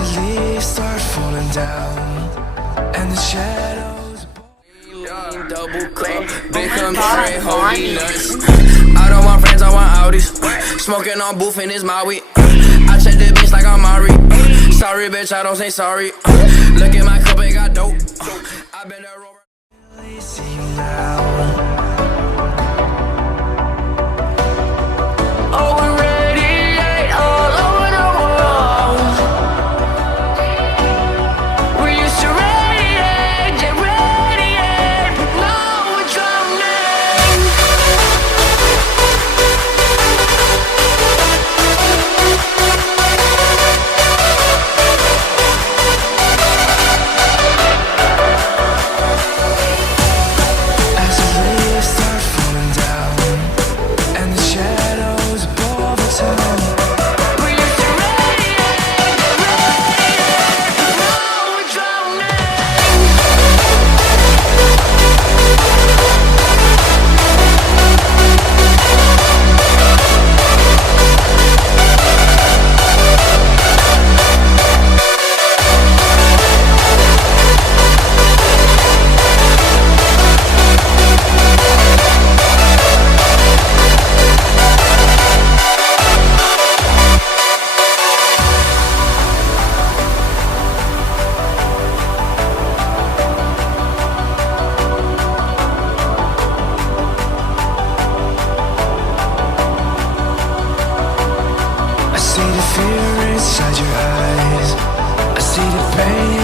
As the leaves start falling down and the shadows. Double cup, big country, holy nuts. I don't want friends, I want Audis. Smoking on booth in his Maui. I check the bitch like I'm Mari. Sorry, bitch, I don't say sorry. Look at my cup, it got dope. I been there over. See you now. Oh, we radiate all over the world. We used to radiate, yeah, radiate, but now we're drowning. As the leaves start falling down and the shadows above the town. We used to radiate, yeah, radiate, but now we're drowning. I see the fear inside your eyes. I see the pain